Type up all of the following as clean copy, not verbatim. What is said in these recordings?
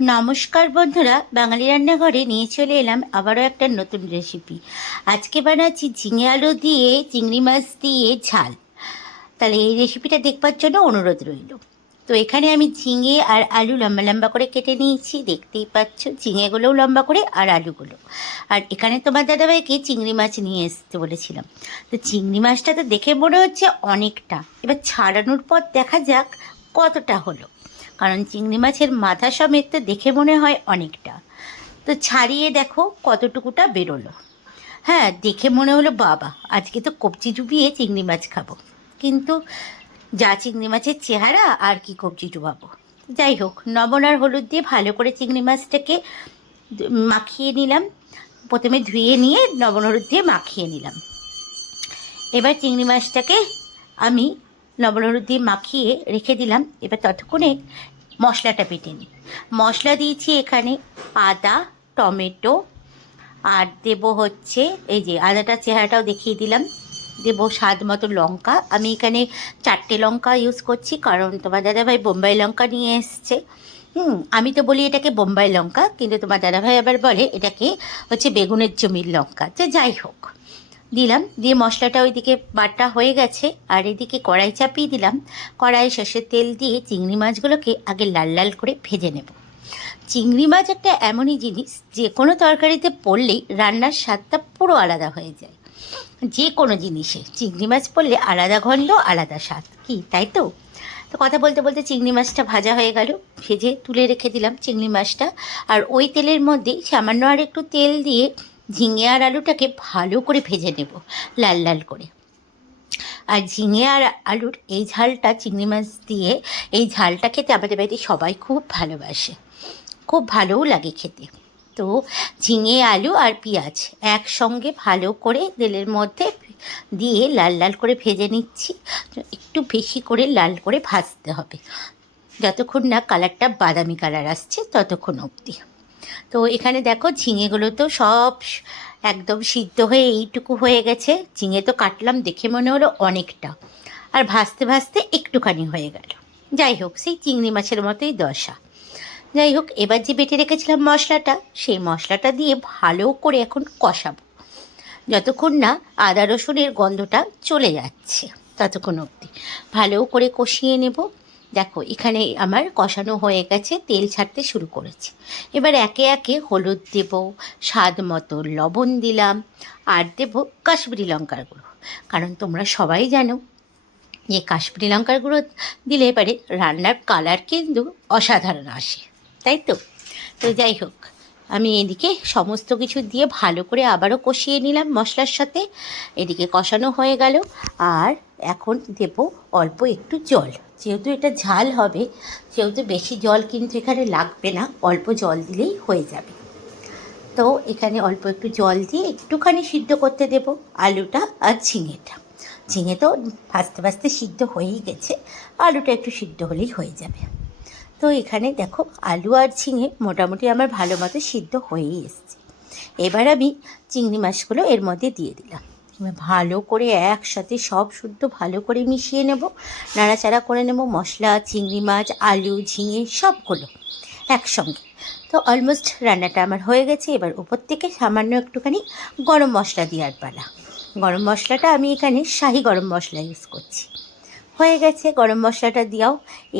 নমস্কার বন্ধুরা, বাঙালি রান্নাঘরে নিয়ে চলে এলাম আবারও একটা নতুন রেসিপি। আজকে বানাচ্ছি ঝিঙে আলু দিয়ে চিংড়ি মাছ দিয়ে ঝাল। তাহলে এই রেসিপিটা দেখবার জন্য অনুরোধ রইল। তো এখানে আমি ঝিঙে আর আলু লম্বা লম্বা করে কেটে নিয়েছি, দেখতেই পাচ্ছ। ঝিঙেগুলোও লম্বা করে আর আলুগুলো। আর এখানে তোমার দাদাভাইকে চিংড়ি মাছ নিয়ে আসতে বলেছিলাম। তো চিংড়ি মাছটা তো দেখে মনে হচ্ছে অনেকটা, এবার ছাড়ানোর পর দেখা যাক কতটা হলো। কারণ চিংড়ি মাছের মাথা সমেত তো দেখে মনে হয় অনেকটা। তো ছাড়িয়ে দেখো কতটুকুটা বেরোলো। হ্যাঁ, দেখে মনে হলো বাবা, আজকে তো কবজি ডুবিয়ে চিংড়ি মাছ খাবো। কিন্তু যা চিংড়ি মাছের চেহারা, আর কি কবজি ডুবাবো। যাই হোক, লবণ আর হলুদ দিয়ে ভালো করে চিংড়ি মাছটাকে মাখিয়ে নিলাম। প্রথমে ধুয়ে নিয়ে লবণ হলুদ দিয়ে মাখিয়ে নিলাম। এবার চিংড়ি মাছটাকে আমি লবণ হলুদ দিয়ে মাখিয়ে রেখে দিলাম। এবার ততক্ষণে মশলাটা বেটে নিই। মশলা দিয়েছি এখানে আদা, টমেটো, আর দেবো হচ্ছে এই যে আদাটার চেহারাটাও দেখিয়ে দিলাম। দেবো স্বাদ মতো লঙ্কা। আমি এখানে 4টে লঙ্কা ইউজ করছি, কারণ তোমার দাদাভাই বোম্বাই লঙ্কা নিয়ে এসছে। আমি তো বলি এটাকে বোম্বাই লঙ্কা, কিন্তু তোমার দাদাভাই আবার বলে এটাকে হচ্ছে বেগুনের জমির লঙ্কা। তো যাই হোক, দিলাম। দিয়ে মশলাটা ওইদিকে বাটা হয়ে গেছে, আর এদিকে কড়াই চাপিয়ে দিলাম। কড়াই সর্ষের তেল দিয়ে চিংড়ি মাছগুলোকে আগে লাল লাল করে ভেজে নেব। চিংড়ি মাছ একটা এমনই জিনিস, যে কোনো তরকারিতে পড়লেই রান্নার স্বাদটা পুরো আলাদা হয়ে যায়। যে কোনো জিনিসে চিংড়ি মাছ পড়লে আলাদা গন্ধ, আলাদা স্বাদ, কি তাই তো? তো কথা বলতে বলতে চিংড়ি মাছটা ভাজা হয়ে গেল। ভেজে তুলে রেখে দিলাম চিংড়ি মাছটা। আর ওই তেলের মধ্যেই সামান্য আর একটু তেল দিয়ে ঝিঙে আর আলুটাকে ভালো করে ভেজে নেব, লাল লাল করে। আর ঝিঙে আর আলুর এই ঝালটা, চিংড়ি মাছ দিয়ে এই ঝালটা খেতে আমাদের বাড়িতে সবাই খুব ভালোবাসে, খুব ভালোও লাগে খেতে। তো ঝিঙে, আলু আর পেঁয়াজ একসঙ্গে ভালো করে তেলের মধ্যে দিয়ে লাল লাল করে ভেজে নিচ্ছি। একটু বেশি করে লাল করে ভাজতে হবে, যতক্ষণ না কালারটা বাদামি কালার আসছে ততক্ষণ অবধি। তো এখানে দেখো ঝিঙেগুলো তো সব একদম সিদ্ধ হয়ে এইটুকু হয়ে গেছে। ঝিঙে তো কাটলাম, দেখে মনে হলো অনেকটা, আর ভাজতে ভাজতে একটুখানি হয়ে গেল। যাই হোক, সেই চিংড়ি মাছের মতোই দশা। যাই হোক, এবার যে বেটে রেখেছিলাম মশলাটা, সেই মশলাটা দিয়ে ভালো করে এখন কষাবো, যতক্ষণ না আদা রসুনের গন্ধটা চলে যাচ্ছে ততক্ষণ অবধি ভালো করে কষিয়ে নেব। দেখো এখানে আমার কষানো হয়ে গেছে, তেল ছাড়তে শুরু করেছে। এবার একে একে হলুদ দেব, স্বাদ মতো লবণ দিলাম, আর দেব কাশ্মীরি লঙ্কার গুঁড়ো। কারণ তোমরা সবাই জানো যে কাশ্মীরি লঙ্কার গুঁড়ো দিলে এবারে রান্নার কালার কিন্তু অসাধারণ আসে, তাই তো? তো যাই হোক, আমি এদিকে সমস্ত কিছু দিয়ে ভালো করে আবারও কষিয়ে নিলাম মশলার সাথে। এদিকে কষানো হয়ে গেল। আর এখন দেব অল্প একটু জল, যেহেতু এটা ঝাল হবে, সেহেতু বেশি জল কিন্তু এখানে লাগবে না, অল্প জল দিলেই হয়ে যাবে। তো এখানে অল্প একটু জল দিয়ে একটুখানি সিদ্ধ করতে দেব আলুটা আর ঝিঙেটা। ঝিঙে তো ভাজতে ভাজতে সিদ্ধ হয়েই গেছে, আলুটা একটু সিদ্ধ হলেই হয়ে যাবে। তো এখানে দেখো আলু আর ঝিঙে মোটামুটি আমার ভালো মতো সিদ্ধ হয়েই এসছে। এবার আমি চিংড়ি মাছগুলো এর মধ্যে দিয়ে দিলাম। ভালো করে একসাথে সব শুদ্ধ ভালো করে মিশিয়ে নেব, নাড়াচাড়া করে নেব মশলা, চিংড়ি মাছ, আলু, ঝিঙে সবগুলো একসঙ্গে। তো অলমোস্ট রান্নাটা আমার হয়ে গেছে। এবার উপর থেকে সামান্য একটুখানি গরম মশলা দেওয়ার পালা। গরম মশলাটা আমি এখানে শাহি গরম মশলা ইউজ করছি। হয়ে গেছে গরম মশলাটা দিয়াও।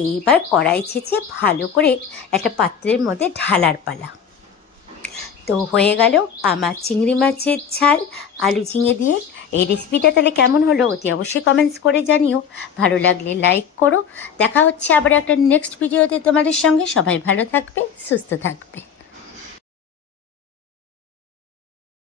এইবার কড়াই ছেঁচে ভালো করে একটা পাত্রের মধ্যে ঢালার পালা। তো হয়ে গেল আমার চিংড়ি মাছের ঝাল আলু ঝিঙে দিয়ে। এই রেসিপিটা তাহলে কেমন হলো অতি অবশ্যই কমেন্টস করে জানিও। ভালো লাগলে লাইক করো। দেখা হচ্ছে আবার একটা নেক্সট ভিডিওতে তোমাদের সঙ্গে। সবাই ভালো থাকবে, সুস্থ থাকবে।